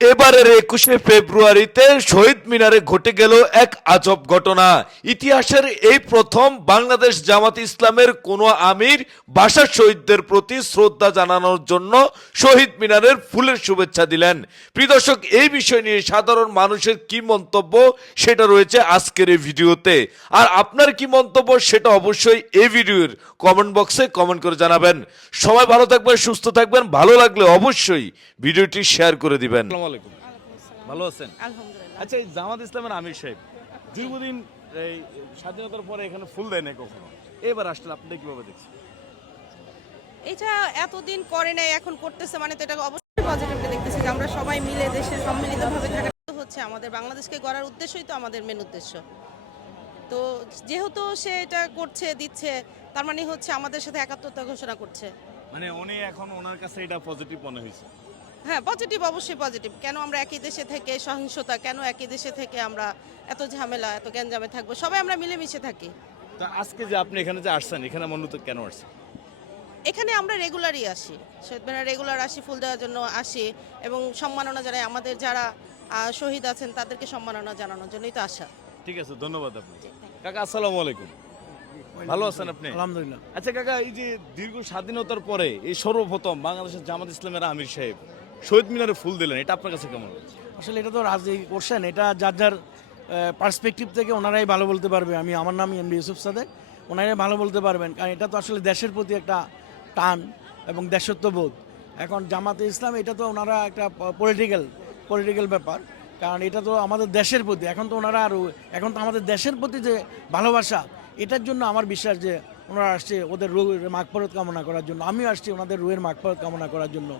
এবারের একুশে ফেব্রুয়ারিতে শহীদ মিনারে ঘটে গেল এক আজব ঘটনা। ইতিহাসের এই প্রথম বাংলাদেশ জামাত ইসলামের কোনো আমির ভাষা শহীদদের প্রতি শ্রদ্ধা জানানোর জন্য শহীদ মিনারের ফুলের শুভেচ্ছা দিলেন। প্রিয় দর্শক, এই বিষয় নিয়ে সাধারণ মানুষের কি মন্তব্য সেটা রয়েছে আজকের এই ভিডিওতে। আর আপনার কি মন্তব্য সেটা অবশ্যই এই ভিডিওর কমেন্ট বক্সে কমেন্ট করে জানাবেন। সবাই ভালো থাকবেন, সুস্থ থাকবেন, ভালো লাগলে অবশ্যই ভিডিওটি শেয়ার করে দিবেন। আলাইকুম। ভালো আছেন? আচ্ছা এই জামাত ইসলামের আমির সাহেব দীর্ঘদিন এই স্বাধীনতার পরে এখানে ফুল দেয় না কখনো? এবার আসলে আপনি কীভাবে দেখছেন? এটা এতদিন করে নাই এখন করতেছে মানে তো এটা অবশ্যই পজিটিভলি দেখতেছি যে আমরা সবাই মিলে দেশে সম্মিলিতভাবে থাকা হচ্ছে আমাদের বাংলাদেশকে গড়ার উদ্দেশ্যই তো আমাদের মেন উদ্দেশ্য। তো যেহেতু সে এটা করছে দিচ্ছে তার মানে হচ্ছে আমাদের সাথে একাত্মতা ঘোষণা করছে। মানে উনি এখন ওনার কাছে এটা পজিটিভ মনে হয়েছে। হ্যাঁ পজিটিভ অবশ্যই পজিটিভ কেন আমরা একই দেশে থেকে সহিংসতা কেন একই দেশে থেকে আমরা এত ঝামেলা এত গ্যাঞ্জামে থাকব? সবাই আমরা মিলেমিশে থাকি। তা আজকে যে আপনি এখানে যে আসছেন এখানে মূলত কেন আসছেন? এখানে আমরা রেগুলারই আসি। শহীদ মিনার রেগুলার আসি ফুল দেওয়ার জন্য আসি এবং সম্মাননা জানাই। আমাদের যারা আহ, শহীদ আছেন তাদেরকে সম্মাননা জানানোর জন্যই তো আসা। ঠিক আছে ধন্যবাদ আপনি কাকা আসসালামু আলাইকুম। ভালো আছেন আপনি? আলহামদুলিল্লাহ। আচ্ছা কাকা এই যে দীর্ঘ স্বাধীনতার পরে এই সর্বপ্রথম বাংলাদেশের জামাত ইসলামের আমির সাহেব শহীদ মিনারে ফুল দিলেন, এটা আপনার কাছে কেমন আসলে এটা তো রাজনীতি করছেন এটা যার যার পার্সপেক্টিভ থেকে ওনারাই ভালো বলতে পারবে। আমি, আমার নাম এমডি ইউসুফ সাদেক, ওনারাই ভালো বলতে পারবেন, কারণ এটা তো আসলে দেশের প্রতি একটা টান এবং দেশত্ববোধ। এখন জামাতে ইসলাম, এটা তো ওনারা একটা পলিটিক্যাল পলিটিক্যাল ব্যাপার, কারণ এটা তো আমাদের দেশের প্রতি। এখন তো ওনারা আরও এখন তো আমাদের দেশের প্রতি যে ভালোবাসা, এটার জন্য আমার বিশ্বাস যে ওনারা আসছে ওদের রুহের মাগফরত কামনা করার জন্য। আমিও আসছি ওনাদের রুহের মাগফরত কামনা করার জন্য।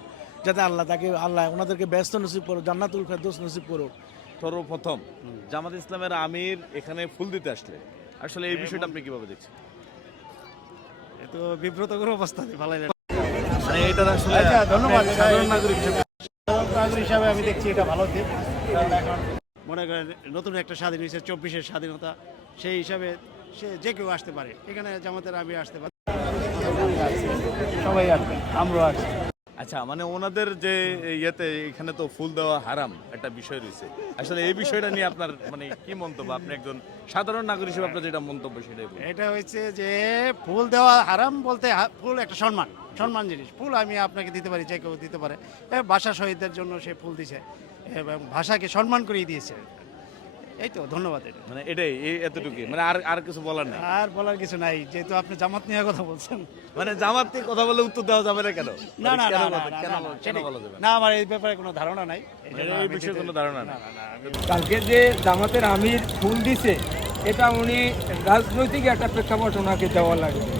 যাতে আল্লাহ তাকে আল্লাহ ওনাদেরকে ব্যস্ত নসিব করো জান্নাতুল ফেরদৌস নসিব করো সর্বপ্রথম জামাত ইসলামের আমির এখানে ফুল দিতে আসলে। আসলে এই বিষয়টা আপনি কীভাবে দেখছেন? এ তো বিব্রতকর অবস্থা ভালো মানে এটা আসলে আচ্ছা ধন্যবাদ। সাধারণ নাগরিক হিসেবে নাগরিক হিসাবে আমি দেখছি এটা ভালো দিক। কারণ এখন মনে করেন নতুন একটা স্বাধীন হয়েছে চব্বিশের স্বাধীনতা সেই হিসাবে সে যে কেউ আসতে পারে। এখানে জামাতের আমি আসতে পারি। সবাই আসবে আমরাও আসছি আচ্ছা মানে ওনাদের যে ইয়েতে এখানে তো ফুল দেওয়া হারাম একটা বিষয় রয়েছে। আসলে এই বিষয়টা নিয়ে আপনার মানে কি মন্তব্য? আপনি একজন সাধারণ নাগরিক হিসেবে আপনার যেটা মন্তব্য সেটাই এটা হচ্ছে যে ফুল দেওয়া হারাম বলতে ফুল একটা সম্মান সম্মান জিনিস। ফুল আমি আপনাকে দিতে পারি, যে কেউ দিতে পারে। ভাষা শহীদদের জন্য সে ফুল দিছে, এবং ভাষাকে সম্মান করিয়ে দিয়েছে। এই তো ধন্যবাদ এটা মানে এটাই এই এতটুকুই। মানে আর আর কিছু বলার নেই? আর বলার কিছু নাই যেহেতু আপনি জামাত নিয়ে কথা বলছেন। মানে জামাত থেকে কথা বলে উত্তর দেওয়া যাবে না কেন? না না মানে কেন না, না, না, আমার এই ব্যাপারে কোনো ধারণা নাই। এই বিষয়ে কোনো ধারণা নেই? কালকে যে জামাতের আমির ফুল দিছে এটা উনি রাজনৈতিক একটা প্রেক্ষাপট ওনাকে দেওয়া লাগবে।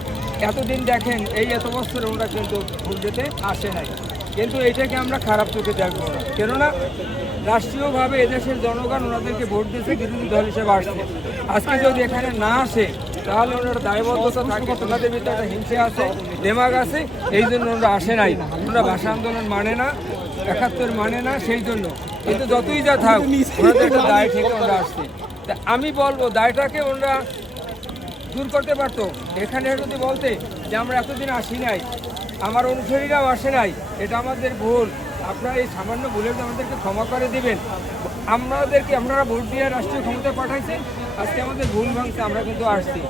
এতদিন দেখেন এই এত বছর ওনারা কিন্তু ভোট দিতে আসে নাই। কিন্তু এটাকে আমরা খারাপ চোখে দেখব না। কেননা, রাষ্ট্রীয়ভাবে এদেশের জনগণ ওনাদেরকে ভোট দিয়েছে, বিরোধী দল হিসেবে আসছে। আজকে যদি এখানে না আসে, তাহলে ওনার দায়বদ্ধতা থাকে, ওনাদের ভিতরে একটা হিংসে আছে, দেমাগ আছে, এই জন্য ওনারা আসে নাই। ওনারা ভাষা আন্দোলন মানে না, একাত্তর মানে না, সেই জন্য। কিন্তু যতই যা থাক, ওনাদের একটা দায় থেকে ওনারা আসছে। তা আমি বলব, দায়টাকে ওনারা দূর করতে পারতো। এখানে যদি বলতে যে আমরা এতদিন আসি নাই আমার অনুসারীরাও আসে নাই, এটা আমাদের ভুল। আপনারা এই সামান্য ভুলের আমাদেরকে ক্ষমা করে দিবেন। আমাদেরকে, আপনারা ভোট দিয়ে রাষ্ট্রীয় ক্ষমতায় পাঠাইছেন, আজকে আমাদের ভুল ভাঙছে, আমরা কিন্তু আসছি।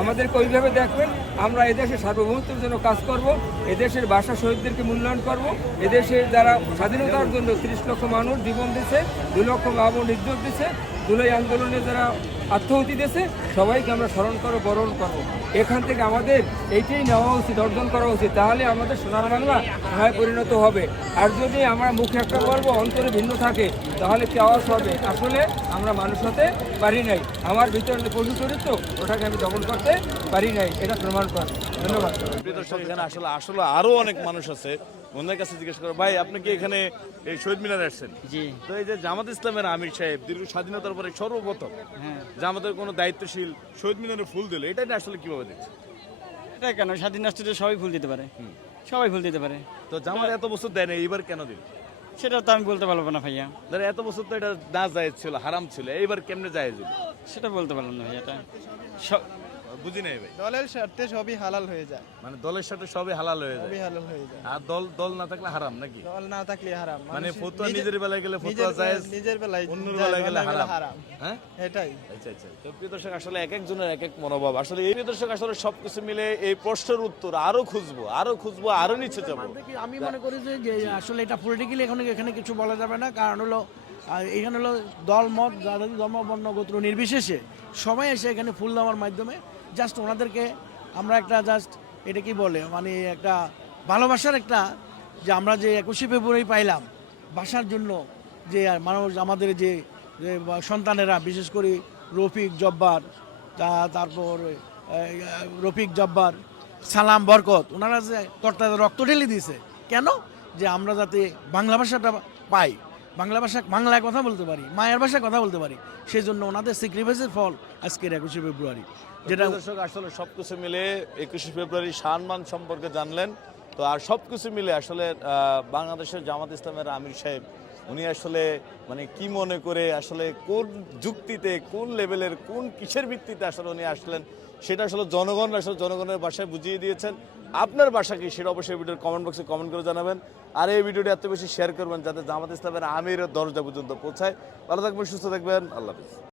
আমাদেরকে ওইভাবে দেখবেন, আমরা এদেশের সার্বভৌমত্বের জন্য কাজ করব, এদেশের ভাষা শহীদদেরকে মূল্যায়ন করব, এদেশের যারা স্বাধীনতার জন্য তিরিশ লক্ষ মানুষ জীবন দিছে, দু লক্ষ মামু নির্যোগ দিছে জুলাই আন্দোলনে যারা আত্মহতি দেশে সবাইকে আমরা স্মরণ করো, বরণ করব এখান থেকে আমাদের এইটাই নেওয়া উচিত, অর্জন করা উচিত। তাহলে আমাদের সোনার বাংলা হয় পরিণত হবে। আর যদি আমরা মুখে একটা বলব অন্তরে ভিন্ন থাকে, তাহলে চাওয়াজ হবে? আসলে আমরা মানুষ হতে পারি নাই। আমার ভিতরে পশু চরিত্র, ওটাকে আমি দমন করতে পারি নাই। এটা প্রমাণ করে। ধন্যবাদ। আসলে আসলে আরও অনেক মানুষ আছে। ওনাদের কাছে জিজ্ঞেস করো ভাই আপনি কি এখানে এই শহীদ মিনারে আসছেন? জি। তো এই যে জামাত ইসলামের আমির সাহেব দীর্ঘ স্বাধীনতার পরে সর্বপ্রথম হ্যাঁ। জামাতের কোনো দায়িত্বশীল শহীদ মিনারে ফুল দিল এটা আসলে কীভাবে দেখছে এটা কেন? স্বাধীন রাষ্ট্রে সবাই ফুল দিতে পারে। সবাই ফুল দিতে পারে। তো জামাত এত বছর দেয় না এইবার কেন দিল? সেটা তো আমি বলতে পারব না ভাইয়া। ধর এত বছর তো এটা না জায়েজ ছিল হারাম ছিল এইবার কেমনে জায়েজ সেটা বলতে পারলাম না ভাইয়া এটা বুঝি নাই ভাই? দলের স্বার্থে সবই হালাল হয়ে যায়। মানে দলের সাথে সবই হালাল হয়ে সবই হালাল হয়ে যায়। আর দল দল না থাকলে হারাম নাকি? দল না থাকলে হারাম। মানে ফতোয়া নিজের বেলায় গেলে ফতোয়া জায়েজ নিজের বেলায় অন্যের বেলায় গেলে হারাম। হ্যাঁ? এটাই। আচ্ছা আচ্ছা তো প্রিয় দর্শক আসলে এক একজনের এক এক মনোভাব। আসলে এই প্রিয় দর্শক আসলে সবকিছু মিলে এই প্রশ্নের উত্তর আরও খুঁজবো আরও খুঁজবো আরও নিচে যাব। আমি মনে করি যে আসলে এটা পলিটিক্যালি এখন এখানে কিছু বলা যাবে না। কারণ হলো আহ, এখানে হলো দল মত জাতি ধর্ম বর্ণ গোত্র নির্বিশেষে সবাই এসে এখানে ফুল দেওয়ার মাধ্যমে জাস্ট ওনাদেরকে আমরা একটা জাস্ট, এটা কি বলে মানে একটা ভালোবাসার একটা যে আমরা যে একুশে ফেব্রুয়ারি পাইলাম, বাসার জন্য যে মানুষ, আমাদের যে সন্তানেরা, বিশেষ করে রফিক জব্বার, তা- তারপর রফিক জব্বার, সালাম বরকত, ওনারা যে কর্তা রক্ত ঢেলে দিয়েছে। কেন? যে আমরা যাতে বাংলা ভাষাটা পাই। বাংলা ভাষা বাংলায় কথা বলতে পারি, মায়ের ভাষায় কথা বলতে পারি সেই জন্য ওনাদের সিক্রিফাইসের ফল আজকের একুশে ফেব্রুয়ারি। যেটা দর্শক, আসলে সব কিছু মিলে একুশে ফেব্রুয়ারি সানমান সম্পর্কে জানলেন। তো আর সব কিছু মিলে আসলে বাংলাদেশের জামাত ইসলামের আমির সাহেব উনি আসলে মানে কি মনে করে আসলে কোন যুক্তিতে, কোন লেভেলের, কোন কিসের ভিত্তিতে আসলে উনি আসলেন, সেটা আসলে জনগণ আসলে জনগণের বাসায় বুঝিয়ে দিয়েছেন। আপনার বাসা কি সেটা অবশ্যই ভিডিওর কমেন্ট বক্সে কমেন্ট করে জানাবেন। আর এই ভিডিওটি এত বেশি শেয়ার করবেন যাতে জামাত ইসলামের আমির দরজা পর্যন্ত পৌঁছায়। ভালো থাকবেন, সুস্থ থাকবেন, আল্লাহ হাফিজ।